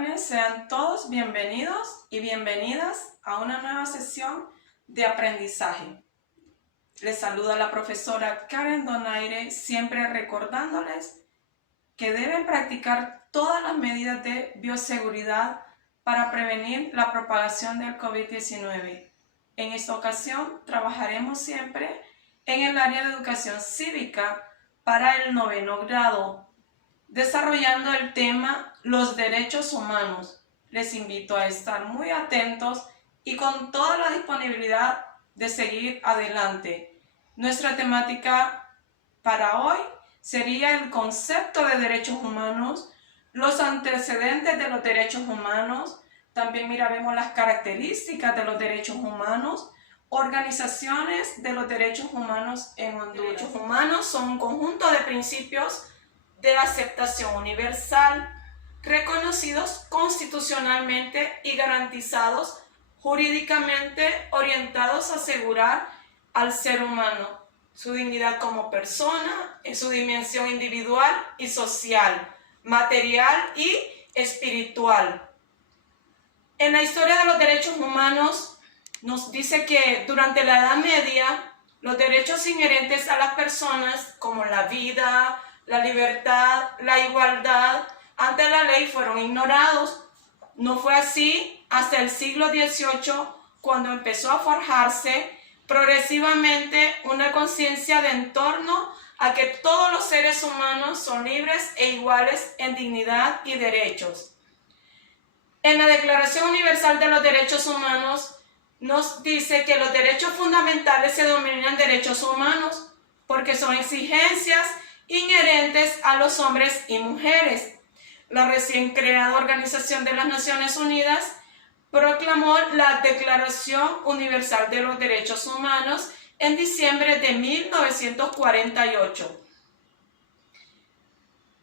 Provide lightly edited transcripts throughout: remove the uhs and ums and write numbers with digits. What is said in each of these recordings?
jóvenes, sean todos bienvenidos y bienvenidas a una nueva sesión de aprendizaje. Les saluda la profesora Karen Donaire, siempre recordándoles que deben practicar todas las medidas de bioseguridad para prevenir la propagación del COVID-19. En esta ocasión trabajaremos siempre en el área de educación cívica para el 9º grado, desarrollando el tema los derechos humanos. Les invito a estar muy atentos y con toda la disponibilidad de seguir adelante. Nuestra temática para hoy sería el concepto de derechos humanos, los antecedentes de los derechos humanos, también miraremos las características de los derechos humanos, organizaciones de los derechos humanos en Honduras. Derechos humanos son un conjunto de principios de aceptación universal, reconocidos constitucionalmente y garantizados jurídicamente, orientados a asegurar al ser humano su dignidad como persona en su dimensión individual y social, material y espiritual. En la historia de los derechos humanos nos dice que durante la Edad Media los derechos inherentes a las personas como la vida, la libertad, la igualdad ante la ley fueron ignorados. No fue así hasta el siglo XVIII, cuando empezó a forjarse progresivamente una conciencia de en torno a que todos los seres humanos son libres e iguales en dignidad y derechos. En la Declaración Universal de los Derechos Humanos nos dice que los derechos fundamentales se denominan derechos humanos porque son exigencias inherentes a los hombres y mujeres. La recién creada Organización de las Naciones Unidas proclamó la Declaración Universal de los Derechos Humanos en diciembre de 1948.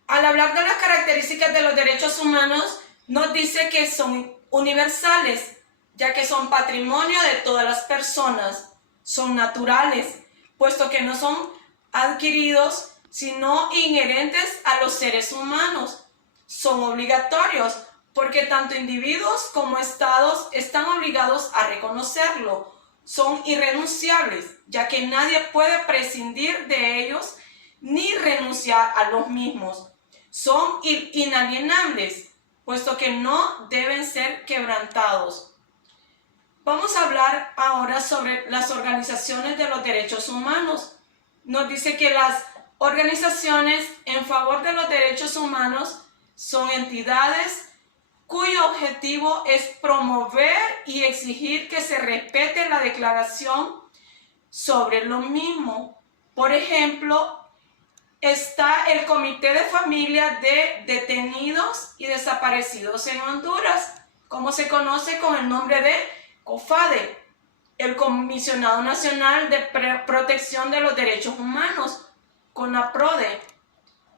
Al hablar de las características de los derechos humanos, nos dice que son universales, ya que son patrimonio de todas las personas, son naturales, puesto que no son adquiridos, sino inherentes a los seres humanos. Son obligatorios, porque tanto individuos como estados están obligados a reconocerlo. Son irrenunciables, ya que nadie puede prescindir de ellos ni renunciar a los mismos. Son inalienables, puesto que no deben ser quebrantados. Vamos a hablar ahora sobre las organizaciones de los derechos humanos. Nos dice que las organizaciones en favor de los derechos humanos son entidades cuyo objetivo es promover y exigir que se respete la declaración sobre lo mismo. Por ejemplo, está el Comité de Familia de Detenidos y Desaparecidos en Honduras, como se conoce con el nombre de COFADE, el Comisionado Nacional de Protección de los Derechos Humanos, CONAPRODE.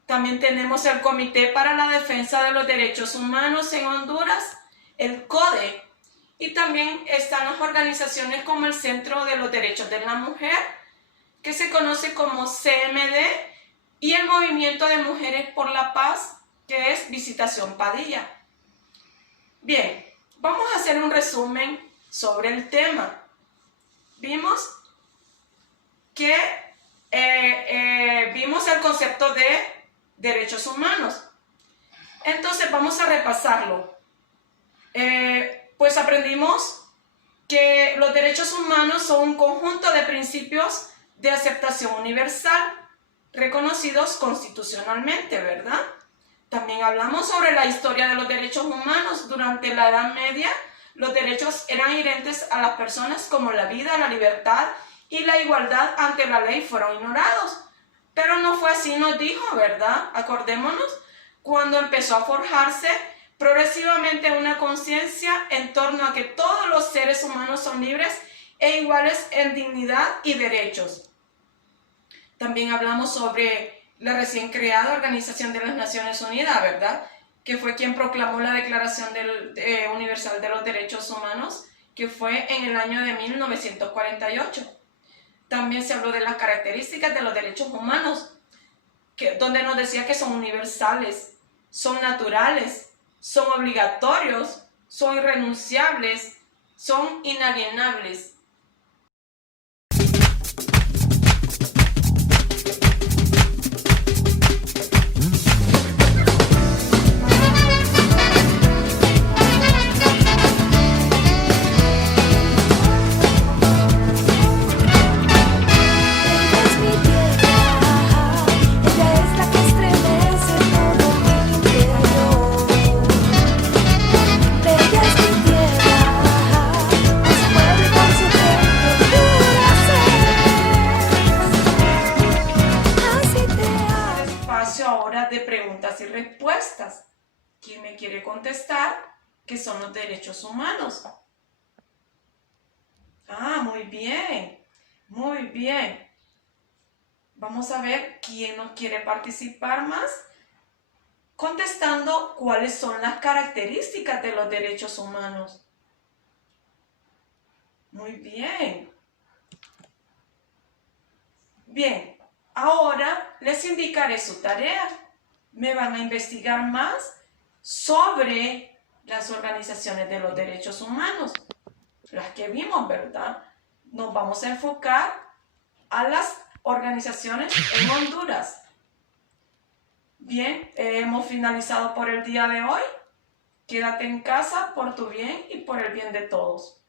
También tenemos el Comité para la Defensa de los Derechos Humanos en Honduras, el CODE. Y también están las organizaciones como el Centro de los Derechos de la Mujer, que se conoce como CMD, y el Movimiento de Mujeres por la Paz, que es Visitación Padilla. Bien, vamos a hacer un resumen sobre el tema. Vimos que vimos el concepto de derechos humanos. Entonces vamos a repasarlo. Pues aprendimos que los derechos humanos son un conjunto de principios de aceptación universal reconocidos constitucionalmente, ¿verdad? También hablamos sobre la historia de los derechos humanos. Durante la Edad Media, los derechos eran inherentes a las personas como la vida, la libertad y la igualdad ante la ley fueron ignorados. Pero no fue así, nos dijo, ¿verdad? Acordémonos, cuando empezó a forjarse progresivamente una conciencia en torno a que todos los seres humanos son libres e iguales en dignidad y derechos. También hablamos sobre la recién creada Organización de las Naciones Unidas, ¿verdad? Que fue quien proclamó la Declaración Universal de los Derechos Humanos, que fue en el año de 1948. También se habló de las características de los derechos humanos, donde nos decía que son universales, son naturales, son obligatorios, son irrenunciables, son inalienables. Ahora de preguntas y respuestas. ¿Quién me quiere contestar qué son los derechos humanos? Ah, muy bien, muy bien. Vamos a ver quién nos quiere participar más contestando cuáles son las características de los derechos humanos. Muy bien. Bien. Ahora les indicaré su tarea. Me van a investigar más sobre las organizaciones de los derechos humanos, las que vimos, ¿verdad? Nos vamos a enfocar a las organizaciones en Honduras. Bien, hemos finalizado por el día de hoy. Quédate en casa por tu bien y por el bien de todos.